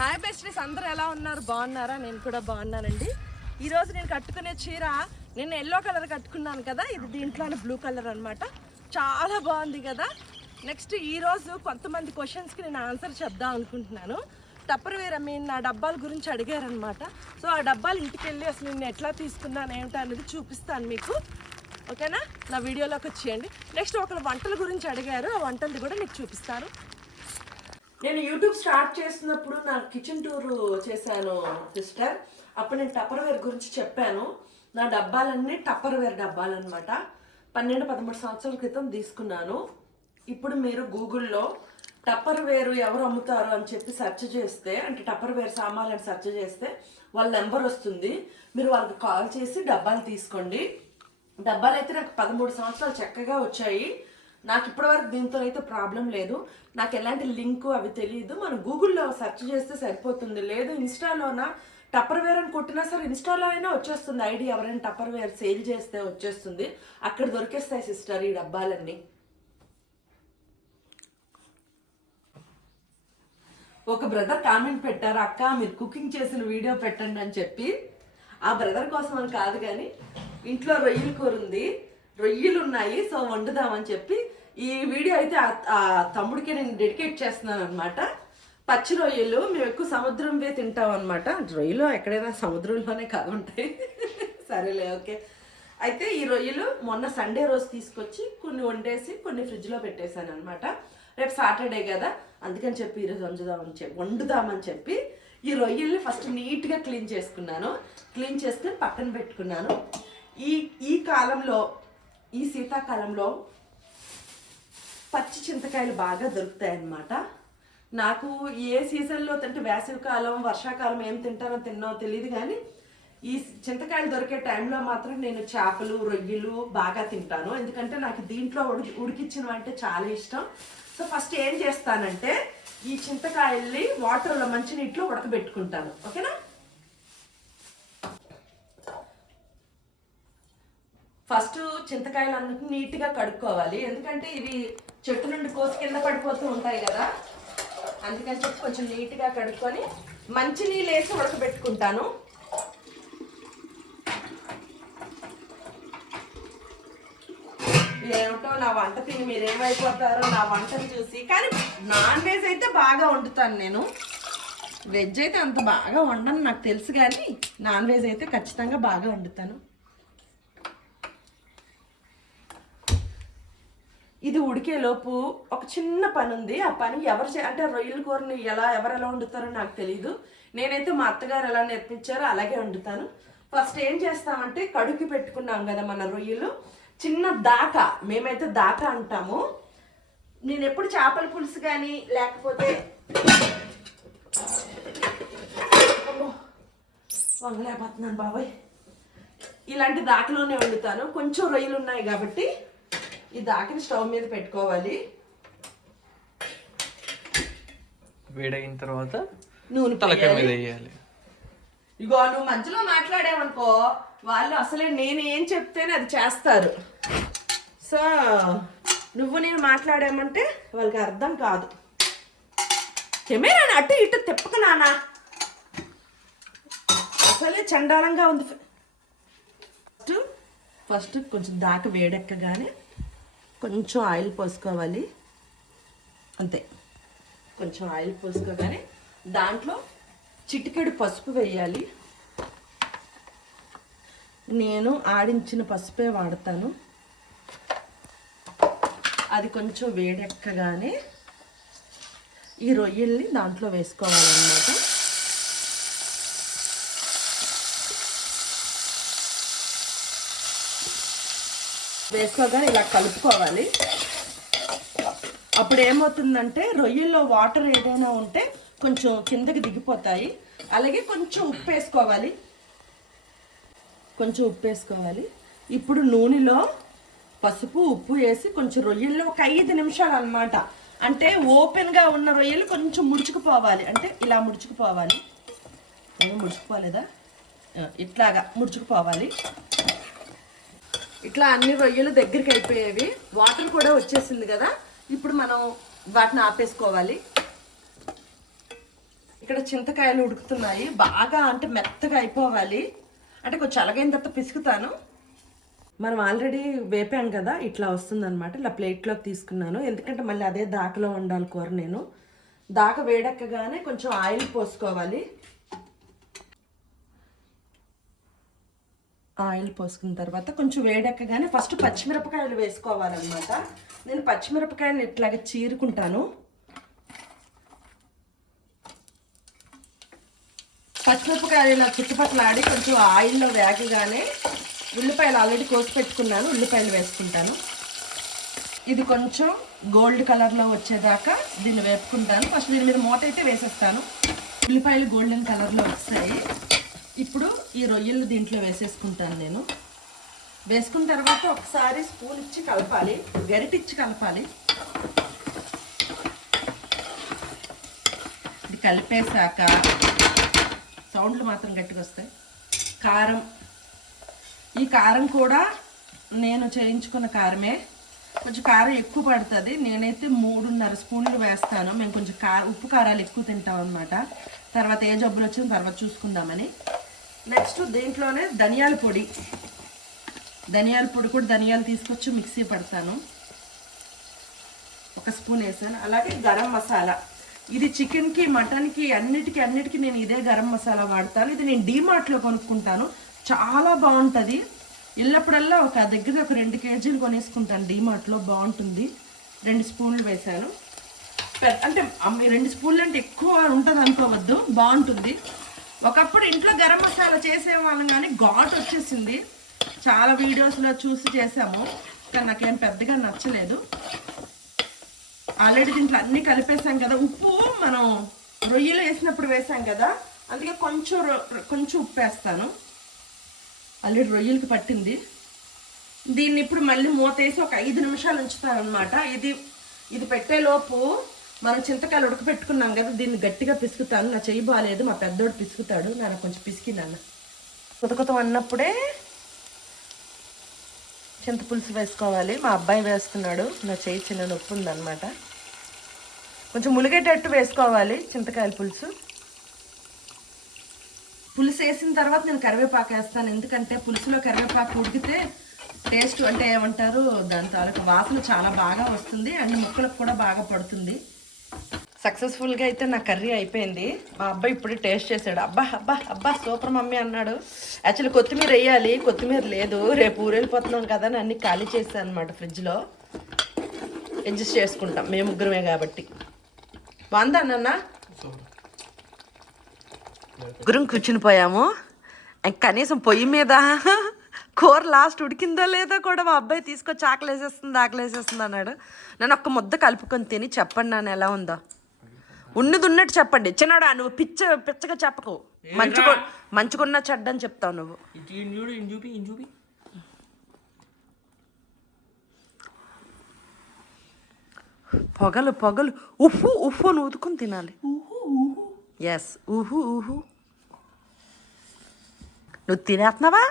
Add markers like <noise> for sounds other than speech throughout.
Hi బెస్ట్రీస్ అందరూ ఎలా ఉన్నారు? బాగున్నారా? నేను కూడా బాగున్నానండి. ఈరోజు నేను కట్టుకునే చీర నేను ఎల్లో కలర్ కట్టుకున్నాను కదా? ఇది దీంట్లోనే బ్లూ కలర్ అనమాట చాలా బాగుంది కదా? నెక్స్ట్ ఈరోజు కొంతమంది క్వశ్చన్స్కి నేను ఆన్సర్ చెప్దాం అనుకుంటున్నాను. టప్పర్ వేర్ మీ నా డబ్బాల గురించి అడిగారనమాట సో ఆ డబ్బాలు ఇంటికి వెళ్ళి అసలు నేను ఎట్లా తీసుకున్నాను ఏమిటో అనేది చూపిస్తాను మీకు. ఓకేనా నా? వీడియోలోకి వచ్చేయండి. నెక్స్ట్ ఒకరు వంటల గురించి అడిగారు. ఆ వంటలది కూడా మీకు చూపిస్తాను. నేను యూట్యూబ్ స్టార్ట్ చేసినప్పుడు నా కిచెన్ టూర్ చేశాను సిస్టర్. అప్పుడు నేను టప్పర్ వేర్ గురించి చెప్పాను. నా డబ్బాలన్నీ టప్పర్ వేర్ పన్నెండు పదమూడు సంవత్సరాల క్రితం తీసుకున్నాను. ఇప్పుడు మీరు గూగుల్లో టప్పర్ వేరు ఎవరు అమ్ముతారు అని చెప్పి సెర్చ్ చేస్తే అంటే టప్పర్ వేర్ సామాన్లు అని సెర్చ్ చేస్తే వాళ్ళ నెంబర్ వస్తుంది. మీరు వాళ్ళకి కాల్ చేసి డబ్బాలు తీసుకోండి. డబ్బాలు అయితే నాకు పదమూడు సంవత్సరాలు చక్కగా వచ్చాయి. నాకు ఇప్పటివరకు దీంతో అయితే ప్రాబ్లం లేదు. నాకు ఎలాంటి లింక్ అవి తెలియదు మనం గూగుల్లో సెర్చ్ చేస్తే సరిపోతుంది. లేదు ఇన్స్టాలోనా టప్పర్ వేర్ అని కొట్టినా సరే ఇన్స్టాలో అయినా వచ్చేస్తుంది ఐడి. ఎవరైనా టప్పర్ వేర్ సేల్ చేస్తే వచ్చేస్తుంది. అక్కడ దొరికేస్తాయి సిస్టర్ ఈ డబ్బాలన్నీ. ఒక బ్రదర్ కామెంట్ పెట్టారు అక్క మీరు కుకింగ్ చేసిన వీడియో పెట్టండి అని చెప్పి. ఆ బ్రదర్ కోసం అని కాదు కానీ ఇంట్లో రొయ్యల కూర ఉంది. రొయ్యలు ఉన్నాయి సో వండుదామని చెప్పి ఈ వీడియో అయితే ఆ- తమ్ముడికి నేను డెడికేట్ చేస్తున్నాను అనమాట పచ్చి రొయ్యలు మేము ఎక్కువ సముద్రంవే తింటాం అనమాట రొయ్యలు ఎక్కడైనా సముద్రంలోనే కాదు ఉంటాయి. <laughs> సరేలే ఓకే. అయితే ఈ రొయ్యలు మొన్న సండే రోజు తీసుకొచ్చి కొన్ని వండేసి కొన్ని ఫ్రిడ్జ్లో పెట్టేశాను అనమాట రేపు సాటర్డే కదా అందుకని చెప్పి ఈరోజు వండుదామని చెప్పి వండుదామని చెప్పి ఈ రొయ్యల్ని ఫస్ట్ నీట్గా క్లీన్ చేసుకున్నాను. క్లీన్ చేసుకుని పక్కన పెట్టుకున్నాను. ఈ ఈ కాలంలో ఈ శీతాకాలంలో పచ్చి చింతకాయలు బాగా దొరుకుతాయన్నమాట. నాకు ఏ సీజన్లో తింటే వేసవికాలం వర్షాకాలం ఏం తింటానో తిన్నో తెలియదు కానీ ఈ చింతకాయలు దొరికే టైంలో మాత్రం నేను చేపలు రొయ్యలు బాగా తింటాను. ఎందుకంటే నాకు దీంట్లో ఉడికి ఉడికిచ్చినవి అంటే చాలా ఇష్టం. సో ఫస్ట్ ఏం చేస్తానంటే ఈ చింతకాయల్ని వాటర్లో మంచినీటిలో ఉడకబెట్టుకుంటాను. ఓకేనా? ఫస్ట్ చింతకాయలు అన్నిటి నీట్గా కడుక్కోవాలి. ఎందుకంటే ఇవి చెట్టు నుండి కోసి కింద పడిపోతూ ఉంటాయి కదా. అందుకని చెప్పి కొంచెం నీట్గా కడుక్కొని మంచి నీళ్ళు వేసి ఉడకబెట్టుకుంటాను. ఏమిటో నా వంట తిని మీరు ఏమైపోతారో నా వంటను చూసి. కానీ నాన్ వెజ్ అయితే బాగా వండుతాను నేను. వెజ్ అయితే అంత బాగా వండను నాకు తెలుసు కానీ నాన్ వెజ్ అయితే ఖచ్చితంగా బాగా వండుతాను. ఇది ఉడికేలోపు ఒక చిన్న పని ఉంది. ఆ పని ఎవరు చే అంటే రొయ్యల కూరని ఎలా ఎవరు ఎలా వండుతారో నాకు తెలియదు నేనైతే మా అత్తగారు ఎలా నేర్పించారో అలాగే వండుతాను. ఫస్ట్ ఏం చేస్తామంటే కడుక్కి పెట్టుకున్నాం కదా మన రొయ్యలు. చిన్న దాక మేమైతే దాక అంటాము. నేను ఎప్పుడు చేపల పులుసు కానీ లేకపోతే వంగలేకపోతున్నాను బాబాయ్. ఇలాంటి దాకలోనే వండుతాను. కొంచెం రొయ్యలు ఉన్నాయి కాబట్టి ఈ దాకిని స్టవ్ మీద పెట్టుకోవాలి. వేడైన తర్వాత నూనె తలకాయ. మీద వేయాలి. ఇగో నువ్వు మధ్యలో మాట్లాడావనుకో వాళ్ళు అసలే నేను ఏం చెప్తేనే అది చేస్తారు. సో నువ్వు నేను మాట్లాడామంటే వాళ్ళకి అర్థం కాదు. కెమెరా అటు ఇటు తిప్పక నానా అసలే చండాలంగా ఉంది. ఫస్ట్ ఫస్ట్ కొంచెం దాకా వేడెక్కగానే కొంచెం ఆయిల్ పోసుకోవాలి. అంతే. కొంచెం ఆయిల్ పోసుకోగానే దాంట్లో చిటికెడు పసుపు వేయాలి. నేను ఆడించిన పసుపే వాడతాను. అది కొంచెం వేడెక్కగానే ఈ రొయ్యల్ని దాంట్లో వేసుకోవాలన్నమాట. వేసుకోగానే ఇలా కలుపుకోవాలి. అప్పుడు ఏమవుతుందంటే రొయ్యల్లో వాటర్ ఏదైనా ఉంటే కొంచెం కిందకి దిగిపోతాయి. అలాగే కొంచెం ఉప్పు వేసుకోవాలి. కొంచెం ఉప్పు వేసుకోవాలి. ఇప్పుడు నూనెలో పసుపు ఉప్పు వేసి కొంచెం రొయ్యల్లో ఒక ఐదు నిమిషాలు అనమాట అంటే ఓపెన్గా ఉన్న రొయ్యలు కొంచెం ముడుచుకుపోవాలి. అంటే ఇలా ముడుచుకుపోవాలి. ఏమో ముడుచుకుపోలేదా? ఇట్లాగా ముడుచుకుపోవాలి. ఇట్లా అన్ని రొయ్యలు దగ్గరికి అయిపోయేవి. వాటర్ కూడా వచ్చేసింది కదా. ఇప్పుడు మనం వాటిని ఆపేసుకోవాలి. ఇక్కడ చింతకాయలు ఉడుకుతున్నాయి. బాగా అంటే మెత్తగా అయిపోవాలి. అంటే కొంచెం అలగైన తర్వాత పిసుకుతాను. మనం ఆల్రెడీ వేపాం కదా ఇట్లా వస్తుందన్నమాట. ఇలా ప్లేట్లోకి తీసుకున్నాను. ఎందుకంటే మళ్ళీ అదే దాకలో ఉండాలి కూర నేను. దాక వేడెక్కగానే కొంచెం ఆయిల్ పోసుకోవాలి. ఆయిల్ పోసుకున్న తర్వాత కొంచెం వేడెక్కగానే ఫస్ట్ పచ్చిమిరపకాయలు వేసుకోవాలన్నమాట. నేను పచ్చిమిరపకాయలు ఇట్లాగ చీరుకుంటాను. పచ్చిమిరపకాయలు ఇలా చుట్టుపక్కల ఆడి కొంచెం ఆయిల్లో వేగగానే ఉల్లిపాయలు ఆల్రెడీ కోసి పెట్టుకున్నాను ఉల్లిపాయలు వేసుకుంటాను. ఇది కొంచెం గోల్డ్ కలర్లో వచ్చేదాకా దీన్ని వేపుకుంటాను. ఫస్ట్ దీని మీద మూత అయితే వేసేస్తాను. ఉల్లిపాయలు గోల్డెన్ కలర్లో వస్తాయి. ఇప్పుడు ఈ రొయ్యలు దీంట్లో వేసేసుకుంటాను నేను. వేసుకున్న తర్వాత ఒకసారి స్పూన్ ఇచ్చి కలపాలి గరిట ఇచ్చి కలపాలి. ఇది కలిపేశాక సౌండ్లు మాత్రం గట్టిగా వస్తాయి. కారం. ఈ కారం కూడా నేను చేయించుకున్న కారమే. కొంచెం కారం ఎక్కువ పడుతుంది. నేనైతే మూడున్నర స్పూన్లు వేస్తాను. మేము కొంచెం కార ఉప్పు కారాలు ఎక్కువ తింటాం అనమాట తర్వాత ఏ జబ్బులు వచ్చిన తర్వాత చూసుకుందామని. నెక్స్ట్ దీంట్లోనే ధనియాల పొడి. ధనియాల పొడి కూడా ధనియాలు తీసుకొచ్చి మిక్సీ పడతాను. ఒక స్పూన్ వేసాను. అలాగే గరం మసాలా. ఇది చికెన్కి మటన్కి అన్నిటికీ అన్నిటికీ నేను ఇదే గరం మసాలా వాడతాను. ఇది నేను డీమార్ట్లో కొనుక్కుంటాను. చాలా బాగుంటుంది. ఎల్లప్పుడల్లా ఒక దగ్గర ఒక రెండు కేజీలు కొనేసుకుంటాను. డీమార్ట్లో బాగుంటుంది. రెండు స్పూన్లు వేశాను. అంటే రెండు స్పూన్లు అంటే ఎక్కువ ఉంటుంది అనుకోవద్దు బాగుంటుంది. ఒకప్పుడు ఇంట్లో గరం మసాలా చేసేవాళ్ళం కానీ ఘాట్ వచ్చేసింది. చాలా వీడియోస్లో చూసి చేసాము. కానీ నాకేం పెద్దగా నచ్చలేదు. ఆల్రెడీ దీంట్లో అన్నీ కలిపేసాం కదా. ఉప్పు మనం రొయ్యలు వేసినప్పుడు వేసాం కదా. అందుకే కొంచెం రొ- కొంచెం ఉప్పు వేస్తాను. ఆల్రెడీ రొయ్యలకి పట్టింది. దీన్ని ఇప్పుడు మళ్ళీ మూత వేసి ఒక ఐదు నిమిషాలు ఉంచుతాను అనమాట ఇది ఇది పెట్టేలోపు మనం చింతకాయలు ఉడకపెట్టుకున్నాం కదా దీన్ని గట్టిగా పిసుకుతాను. నా చెయ్యి బాగాలేదు మా పెద్దోడు పిసుకుతాడు. నాన్న కొంచెం పిసికి నాన్న ఉతకుతాం అన్నప్పుడే చింతపులుసు వేసుకోవాలి. మా అబ్బాయి వేస్తున్నాడు. నా చెయ్యి చిన్న నొప్పి ఉందన్నమాట. కొంచెం ములిగేటట్టు వేసుకోవాలి చింతకాయల పులుసు. పులుసు వేసిన తర్వాత నేను కరివేపాకు వేస్తాను. ఎందుకంటే పులుసులో కరివేపాకు ఉడికితే టేస్ట్ అంటే ఏమంటారు? దాని తాలూకు వాసన చాలా బాగా వస్తుంది. అన్ని ముక్కలకు కూడా బాగా పడుతుంది. సక్సెస్ఫుల్గా అయితే నా కర్రీ అయిపోయింది. మా అబ్బాయి ఇప్పుడు టేస్ట్ చేశాడు. అబ్బా అబ్బా అబ్బా సూపర్ మమ్మీ అన్నాడు. యాక్చువల్లీ కొత్తిమీర వేయాలి కొత్తిమీర లేదు. రేపు ఊరెళ్ళిపోతున్నాం కదా అని అన్ని ఖాళీ చేశాను అనమాట ఫ్రిడ్జ్లో అడ్జస్ట్ చేసుకుంటాం. మేము ముగ్గురమే కాబట్టి. బాగుందా నాన్న ముగ్గురం కూర్చుని పోయాము. కనీసం పొయ్యి మీద. కూర లాస్ట్ ఉడికిందో లేదో కూడా మా అబ్బాయి తీసుకొచ్చి ఆకలి వేసేస్తుంది ఆకలి వేసేస్తుంది అన్నాడు. నన్ను ఒక్క ముద్ద కలుపుకొని తిని చెప్పండి నాన్న ఎలా ఉందో. ఉన్నది ఉన్నట్టు చెప్పండి. చిన్నడా నువ్వు పిచ్చ పిచ్చగా చెప్పకు. మంచుకో మంచుకున్న చెడ్డని చెప్తావు నువ్వు. పొగలు పొగలు. ఉఫు ఉఫు అని ఊదుకొని తినాలి. ఎస్ ఊహు ఊహు నువ్వు తినేస్తున్నావా?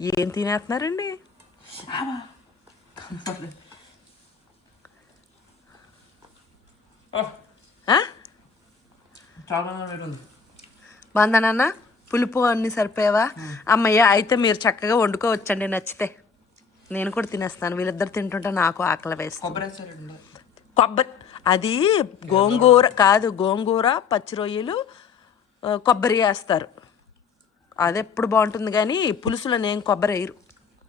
ఏం తినేస్తున్నారండి? ఆ? చాలా ఉంది. బాగుందా నాన్న? పులుపు అన్ని సరిపోయావా? అమ్మయ్య అయితే మీరు చక్కగా వండుకోవచ్చండి నచ్చితే. నేను కూడా తినేస్తాను. వీళ్ళిద్దరు తింటుంటే నాకు ఆకలి వేస్తుంది. కొబ్బరి అది గోంగూర కాదు గోంగూర పచ్చి రొయ్యలు కొబ్బరి వేస్తారు. అది ఎప్పుడు బాగుంటుంది కానీ పులుసులో నేను కొబ్బరి వేయరు